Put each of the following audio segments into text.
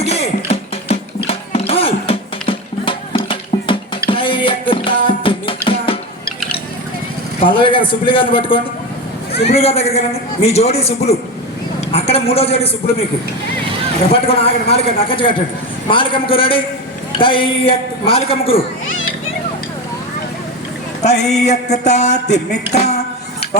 ముగ్గురికి పల్లవి గారు సుబ్బులు గారిని పట్టుకోండి. సుబ్బులు గారి దగ్గరికి వెళ్ళండి. మీ జోడీ సుబ్బులు, అక్కడ మూడో జోడీ సుబ్బులు మీకు అక్కడ పట్టుకొని ఆగండి. మాలిక నక్కచ్చు కట్టండి. మాలిక ముగ్గురు రెడీ. మాలిక ముగ్గురు తయ్యక్కుతా తిమ్మిత్తా.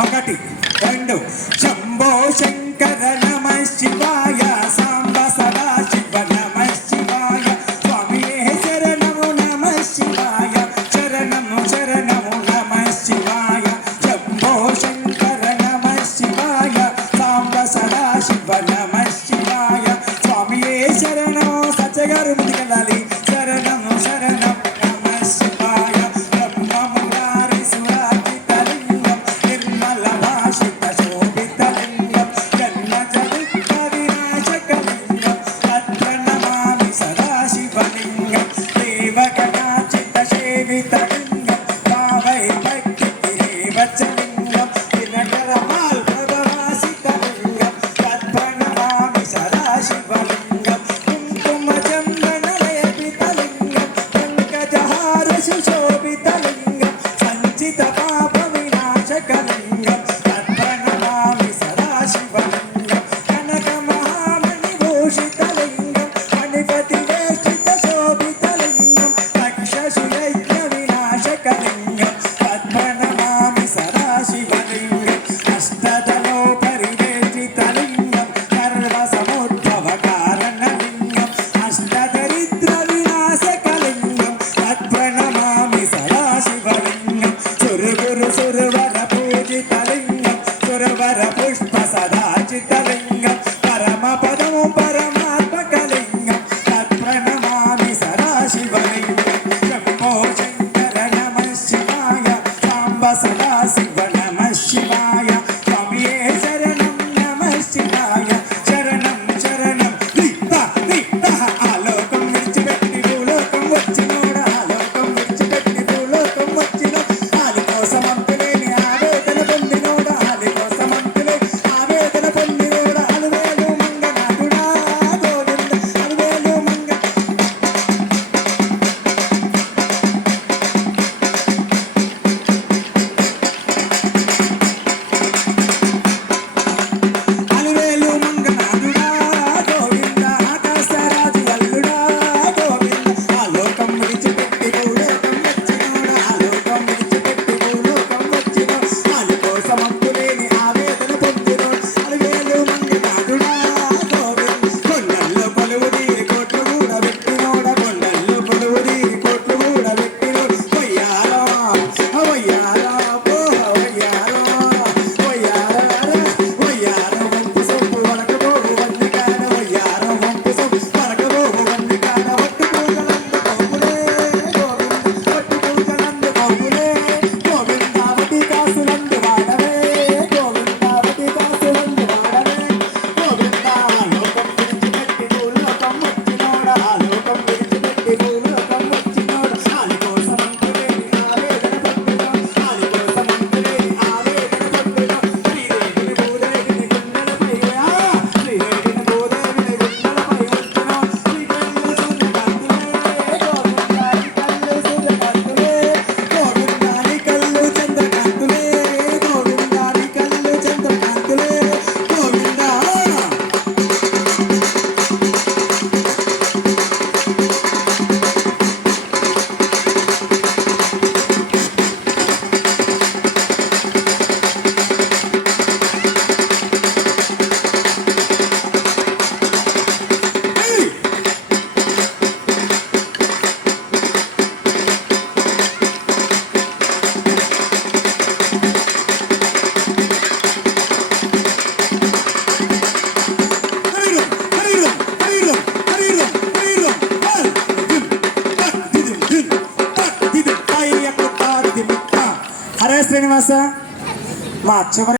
1 2 శంభో శంకర నమ శివాయ సాంబ సదా శివ నమ శివాయ స్వామియే శరణము నమ శివాయ శరణము శరణము నమ శివాయ శంభో శంకర నమ శివాయ సాంబ సదా శివ నమ శివాయ స్వామియే శరణం. సత్యగారు ముందుకెళ్ళాలి. శరణము శరణం నమ శివాయ బ్రహ్మమురారి సురాజితలింగం నిర్మల భాషిత శోభితలింగం జన్మ జగత్త వినాశకలింగం తత్ప్రణమామి సదాశివలింగం దేవగణాచిత సేవితలింగం భావై భక్తి రేవచలింగం దినకరమాల్ ప్రభవాసితలింగం తత్ప్రణమామి సదాశివలింగం కుంకుమ చందన లేపితలింగం పంకజహార సుశోభితలింగం సంచిత పాప వినాశకలింగం తత్ప్రణమామి సదాశివలింగం కనక మహామణి భూషితలింగం మణిపతి వేష్టిత శోభితలింగం తక్షశుయజ్ఞ వినాశకలింగం తత్ప్రణమామి సదాశివలింగం అష్టదలో పరివేష్టితలింగం సర్వసముద్భవ కారణలింగం అష్టదరిద్ర వినాశకలింగం తత్ప్రణమామి సదాశివలింగం సురగురు సురవర పూజితలింగం సురవర పుష్ప సదాచితలింగం పరమ పదము పరమాత్మకలింగం తత్ప్రణమామి సదాశివలింగం శంభో శంకర నమ శివాయ సాంబ సదా శివ నమ శివాయ స్వామియే శరణం నమ శివాయ శరణం శరణం దిత్త దిత్త ఆలోకం విడిచిపెట్టి భూలోకం వచ్చినోడ ఆలోకం విడిచిపెట్టి భూలోకం వచ్చినో ఆలి కోసమంతులేని ఆవేదన పొందినోడ ఆలి కోసమంతులేని ఆవేదన పొందినోడ అలువేలు మంగనాథుడా గోవింద అలువేలు మంగ అలువేలు మంగనాథుడా గోవింద ఆకాశరాజు అల్లుడా గోవింద ఆలోకం విడిచిపెట్టి భూలోకం వచ్చినోడ ఆలోకం విడిచిపెట్టి భూలోకం వచ్చినో ఆలి కోసమంతులేని ఆవేదన పొందినోడ అలువేలు మంగనాథుడా గోవింద కొండల్లో కొలువుదీరి కోట్లు కూడా పెట్టినోడ కొండల్లో కొలువుదీరి కోట్లు కూడా పెట్టినోడ వయ్యారా వయ్యారా పో వయ్యారా వయ్యారా వయ్యారం వంపు సొప్పు వడకబోవు వన్నికాన వయ్యారం వంపు సొప్పు వడకబోవు వన్నికాన వట్టు పూజలందు కోపులే గోవింద వట్టు పూజలందు కోపులే గోవింద వటి కాసులందు వాడవే గోవింద వటి కాసులందు వాడవే గోవింద ఆలోకం విడిచిపెట్టి భూలోకం వచ్చినోడ ఆలోకం విడిచిపెట్టి భూలోకం వచ్చినోడ ఆలి కోసమంతులేని ఆవేదన పొందినోడ ఆలి కోసమంతులేని ఆవేదన పొందినోడ శ్రీదేవిని భూదేవిని గుండెలపై శ్రీదేవిని భూదేవిని గుండెలపై వచ్చినోడ శ్రీకళ్ళు చంద్రకాంతులే గోవిందాని కళ్ళు చంద్రకాంతులే గోవిందాని కళ్ళు చంద్రకాంతులే గోవిందా హరే శ్రీనివాస మా చివరి